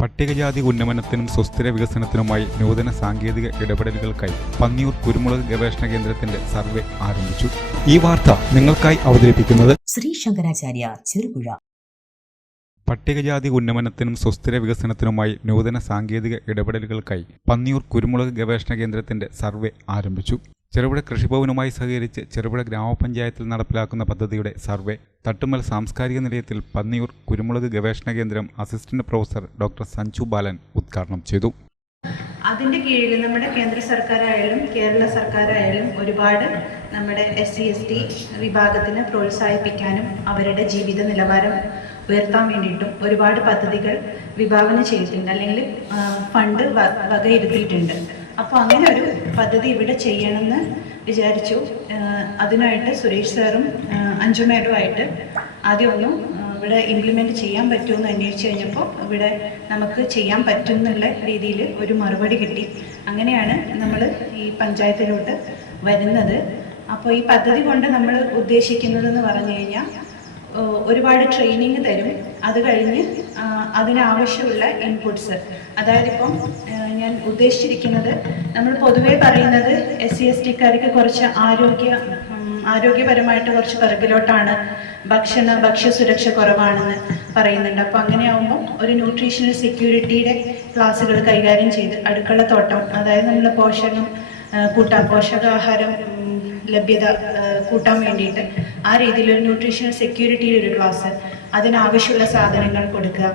പട്ടികജാതി ഉന്നമനത്തിനും സുസ്ഥിര വികസനത്തിനുമായി നൂതന സാങ്കേതിക ഇടപെടലുകൾക്കായി പന്നിയൂർ കുരുമുളക് ഗവേഷണ കേന്ദ്രത്തിന്റെ സർവേ ആരംഭിച്ചു. ഈ വാർത്ത നിങ്ങൾക്കായി അവതരിപ്പിക്കുന്നത് ശ്രീ ശങ്കരാചാര്യ ചെറുപുഴ. പട്ടികജാതി ഉന്നമനത്തിനും സുസ്ഥിര വികസനത്തിനുമായി നൂതന സാങ്കേതിക ഇടപെടലുകൾക്കായി പന്നിയൂർ കുരുമുളക് ഗവേഷണ കേന്ദ്രത്തിന്റെ സർവേ ആരംഭിച്ചു. ചെറുപുഴ കൃഷിഭവനുമായി സഹകരിച്ച് ചെറുപുഴ ഗ്രാമപഞ്ചായത്തിൽ നടപ്പിലാക്കുന്ന പദ്ധതിയുടെ സർവേ തട്ടുമ്മൽ സാംസ്കാരിക നിലയത്തിൽ പന്നിയൂർ കുരുമുളക് ഗവേഷണ കേന്ദ്രം അസിസ്റ്റന്റ് പ്രൊഫസർ ഡോക്ടർ സഞ്ജു ബാലൻ ഉദ്ഘാടനം ചെയ്തു. അതിൻ്റെ കീഴിൽ നമ്മുടെ കേന്ദ്ര സർക്കാരായാലും കേരള സർക്കാരായാലും ഒരുപാട് നമ്മുടെ SC/ST വിഭാഗത്തിന് പ്രോത്സാഹിപ്പിക്കാനും അവരുടെ ജീവിത നിലവാരം ഉയർത്താൻ വേണ്ടിയിട്ടും ഒരുപാട് പദ്ധതികൾ വിഭാവനം ചെയ്തിട്ടുണ്ട്, അല്ലെങ്കിൽ ഫണ്ട് വകയിരുത്തിയിട്ടുണ്ട്. അപ്പോൾ അങ്ങനെ ഒരു പദ്ധതി ഇവിടെ ചെയ്യണമെന്ന് വിചാരിച്ചു. അതിനായിട്ട് സുരേഷ് സാറും അഞ്ജു മേഡുമായിട്ട് ആദ്യം ഒന്നും ഇവിടെ ഇംപ്ലിമെൻറ്റ് ചെയ്യാൻ പറ്റുമെന്ന് അന്വേഷിച്ച് കഴിഞ്ഞപ്പോൾ ഇവിടെ നമുക്ക് ചെയ്യാൻ പറ്റുമെന്നുള്ള രീതിയിൽ ഒരു മറുപടി കിട്ടി. അങ്ങനെയാണ് നമ്മൾ ഈ പഞ്ചായത്തിലോട്ട് വരുന്നത്. അപ്പോൾ ഈ പദ്ധതി കൊണ്ട് നമ്മൾ ഉദ്ദേശിക്കുന്നതെന്ന് പറഞ്ഞു കഴിഞ്ഞാൽ ഒരുപാട് ട്രെയിനിങ് തരും. അത് കഴിഞ്ഞ് അതിനാവശ്യമുള്ള ഇൻപുട്സ്, അതായത് ഇപ്പം ഞാൻ ഉദ്ദേശിച്ചിരിക്കുന്നത്, നമ്മൾ പൊതുവേ പറയുന്നത് SC/STക്കാർക്ക് കുറച്ച് ആരോഗ്യപരമായിട്ട് കുറച്ച് പിറകിലോട്ടാണ്, ഭക്ഷ്യസുരക്ഷ കുറവാണെന്ന് പറയുന്നുണ്ട്. അപ്പോൾ അങ്ങനെയാകുമ്പോൾ ഒരു ന്യൂട്രീഷണൽ സെക്യൂരിറ്റിയുടെ ക്ലാസ്സുകൾ കൈകാര്യം ചെയ്ത് അടുക്കളത്തോട്ടം, അതായത് നമ്മൾ പോഷകാഹാരം ലഭ്യത കൂട്ടാൻ വേണ്ടിയിട്ട് ആ രീതിയിലൊരു ന്യൂട്രീഷണൽ സെക്യൂരിറ്റിയുടെ ഒരു ക്ലാസ്, അതിനാവശ്യമുള്ള സാധനങ്ങൾ കൊടുക്കുക,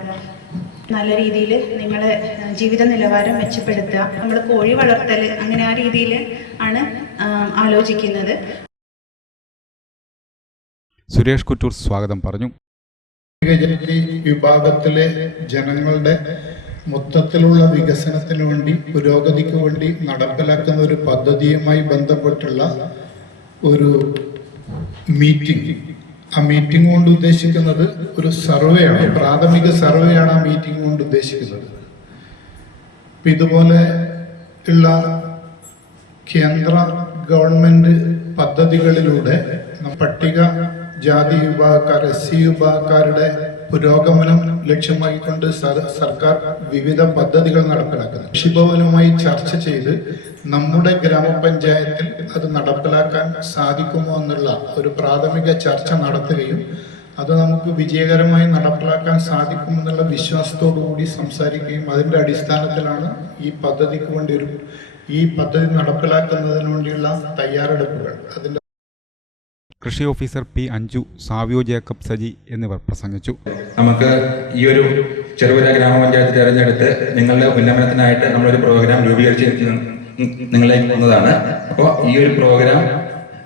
നല്ല രീതിയിൽ നിങ്ങളെ ജീവിത നിലവാരം മെച്ചപ്പെടുത്തുക, നമ്മൾ കോഴി വളർത്തൽ, അങ്ങനെ ആ രീതിയിൽ ആണ് ആലോചിക്കുന്നത്. സുരേഷ് കുറ്റൂർ സ്വാഗതം പറഞ്ഞു. വിഭാഗത്തിലെ ജനങ്ങളുടെ മൊത്തത്തിലുള്ള വികസനത്തിന് വേണ്ടി, പുരോഗതിക്ക് വേണ്ടി നടപ്പിലാക്കുന്ന ഒരു പദ്ധതിയുമായി ബന്ധപ്പെട്ടുള്ള ഒരു മീറ്റിംഗ്. ആ മീറ്റിംഗ് കൊണ്ട് ഉദ്ദേശിക്കുന്നത് ഒരു സർവേയാണ്, പ്രാഥമിക സർവേയാണ് ആ മീറ്റിംഗ് കൊണ്ട് ഉദ്ദേശിക്കുന്നത്. ഇപ്പം ഇതുപോലെ ഉള്ള കേന്ദ്ര ഗവൺമെന്റ് പദ്ധതികളിലൂടെ പട്ടിക ജാതി വിഭാഗക്കാർ, SC വിഭാഗക്കാരുടെ പുരോഗമനം ലക്ഷ്യമാക്കിക്കൊണ്ട് സർക്കാർ വിവിധ പദ്ധതികൾ നടപ്പിലാക്കുന്നു. കൃഷിഭവനുമായി ചർച്ച ചെയ്ത് നമ്മുടെ ഗ്രാമപഞ്ചായത്തിൽ അത് നടപ്പിലാക്കാൻ സാധിക്കുമോ എന്നുള്ള ഒരു പ്രാഥമിക ചർച്ച നടത്തുകയും അത് നമുക്ക് വിജയകരമായി നടപ്പിലാക്കാൻ സാധിക്കുമെന്നുള്ള വിശ്വാസത്തോടു കൂടി സംസാരിക്കുകയും അതിൻ്റെ അടിസ്ഥാനത്തിലാണ് ഈ പദ്ധതി നടപ്പിലാക്കുന്നതിന് വേണ്ടിയുള്ള തയ്യാറെടുപ്പുകൾ. അതിൻ്റെ കൃഷി officer P. Anju, Savio Jacob Saji എന്നിവർ പ്രസംഗിച്ചു. നമുക്ക് ഈ ഒരു ചെറുപുഴ ഗ്രാമപഞ്ചായത്ത് തിരഞ്ഞെടുത്ത് നിങ്ങളുടെ ഉന്നമനത്തിനായിട്ട് നമ്മളൊരു പ്രോഗ്രാം രൂപീകരിച്ച് നിങ്ങളിലേക്ക് വന്നതാണ്. അപ്പോൾ ഈ ഒരു പ്രോഗ്രാം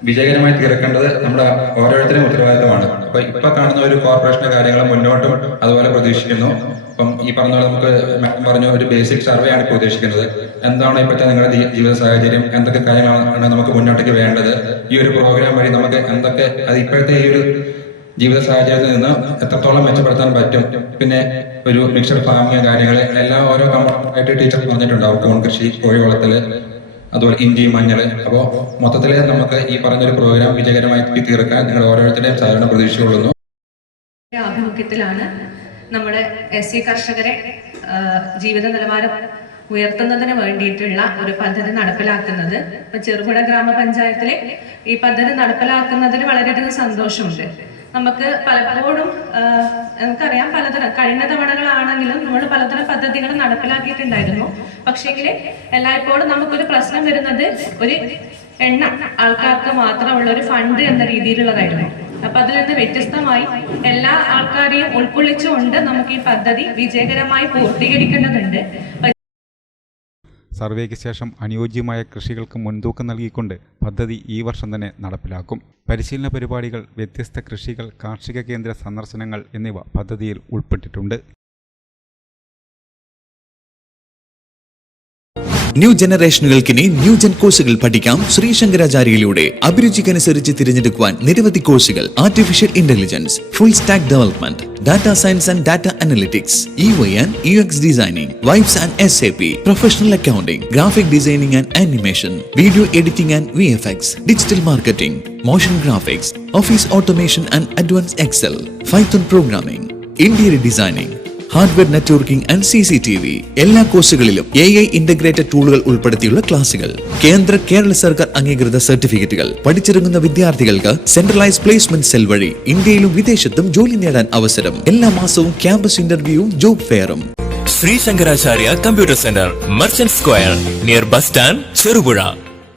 വിജയകരമായി തീർക്കേണ്ടത് നമ്മുടെ ഓരോരുത്തരും ഉത്തരവാദിത്തമാണ്. അപ്പൊ ഇപ്പൊ കാണുന്ന ഒരു കോർപ്പറേഷന്റെ കാര്യങ്ങൾ മുന്നോട്ടും അതുപോലെ പ്രതീക്ഷിക്കുന്നു. അപ്പം ഈ പറഞ്ഞ നമുക്ക് പറഞ്ഞു ഒരു ബേസിക് സർവേ ആണ് ഇപ്പോൾ ഉദ്ദേശിക്കുന്നത്. എന്താണ് ഇപ്പോഴത്തെ നിങ്ങളുടെ ജീവിത സാഹചര്യം, എന്തൊക്കെ കാര്യങ്ങളാണ് നമുക്ക് മുന്നോട്ടേക്ക് വേണ്ടത്, ഈ ഒരു പ്രോഗ്രാം വഴി നമുക്ക് എന്തൊക്കെ അത് ഇപ്പോഴത്തെ ഈ ഒരു ജീവിത സാഹചര്യത്തിൽ നിന്ന് എത്രത്തോളം മെച്ചപ്പെടുത്താൻ പറ്റും, പിന്നെ ഒരു മിക്സഡ് ഫാമിംഗ് കാര്യങ്ങൾ എല്ലാം ഓരോ കമ്പണായിട്ട് ടീച്ചർ പറഞ്ഞിട്ടുണ്ടാവും. കൂൺ കൃഷി, കോഴി വളർത്തല്, അതുപോലെ ഇഞ്ചി, മഞ്ഞൾ. അപ്പോൾ മൊത്തത്തില് നമുക്ക് ഈ പറഞ്ഞൊരു പ്രോഗ്രാം വിജയകരമായി തീർക്കാൻ നിങ്ങൾ ഓരോരുത്തരുടെയും സഹകരണ പ്രതീക്ഷയുള്ളൂ. ആഭിമുഖ്യത്തിലാണ് നമ്മുടെ SC കർഷകരെ ജീവിത നിലവാരം ഉയർത്തുന്നതിന് വേണ്ടിയിട്ടുള്ള ഒരു പദ്ധതി നടപ്പിലാക്കുന്നത്. ഇപ്പൊ ചെറുപുഴ ഗ്രാമപഞ്ചായത്തിലെ ഈ പദ്ധതി നടപ്പിലാക്കുന്നതിന് വളരെയധികം സന്തോഷമുണ്ട്. നമുക്ക് പലപ്പോഴും നമുക്കറിയാം, പലതരം കഴിഞ്ഞ തവണകളാണെങ്കിലും നമ്മൾ പലതരം പദ്ധതികൾ നടപ്പിലാക്കിയിട്ടുണ്ടായിരുന്നു. പക്ഷേങ്കിൽ എല്ലായ്പ്പോഴും നമുക്കൊരു പ്രശ്നം വരുന്നത് ഒരു എണ്ണം ആൾക്കാർക്ക് മാത്രമുള്ള ഒരു ഫണ്ട് എന്ന രീതിയിലുള്ളതായിരുന്നു. അപ്പൊ അതിൽ നിന്ന് വ്യത്യസ്തമായി എല്ലാ ആൾക്കാരെയും ഉൾക്കൊള്ളിച്ചുകൊണ്ട് നമുക്ക് ഈ പദ്ധതി വിജയകരമായി പൂർത്തീകരിക്കേണ്ടതുണ്ട്. സർവേക്ക് ശേഷം അനുയോജ്യമായ കൃഷികൾക്ക് മുൻതൂക്കം നൽകിക്കൊണ്ട് പദ്ധതി ഈ വർഷം തന്നെ നടപ്പിലാക്കും. പരിശീലന പരിപാടികൾ, വ്യത്യസ്ത കൃഷികൾ, കാർഷിക കേന്ദ്ര സന്ദർശനങ്ങൾ എന്നിവ പദ്ധതിയിൽ ഉൾപ്പെട്ടിട്ടുണ്ട്. ന്യൂ ജനറേഷനുകൾക്കിനി ന്യൂജൻ കോഴ്സുകൾ പഠിക്കാം ശ്രീ ശങ്കരാചാര്യയിലൂടെ. അഭിരുചിക്കനുസരിച്ച് തിരഞ്ഞെടുക്കുവാൻ നിരവധി കോഴ്സുകൾ. Artificial intelligence, full stack development, data science and data analytics, EY and UX designing, vibes and SAP, professional accounting, graphic designing and animation, video editing and VFX, digital marketing, motion graphics, office automation and advance Excel, Python programming, interior designing, hardware networking and CCTV. എല്ലാ കോഴ്സുകളിലും AI integrated ടൂളുകൾ ഉൾപ്പെടുത്തിയുള്ള ക്ലാസുകൾ. കേരള സർക്കാർ അംഗീകൃത സർട്ടിഫിക്കറ്റുകൾ. പഠിച്ചിറങ്ങുന്ന വിദ്യാർത്ഥികൾക്ക് centralise placement cell വഴി ഇന്ത്യയിലും വിദേശത്തും ജോലി നേടാൻ അവസരം. എല്ലാ മാസവും ക്യാമ്പസ് ഇന്റർവ്യൂവും ജോബ് ഫെയറും. Sri Shankaracharya computer centre, Merchant Square, near bus stand, Cherupuzha.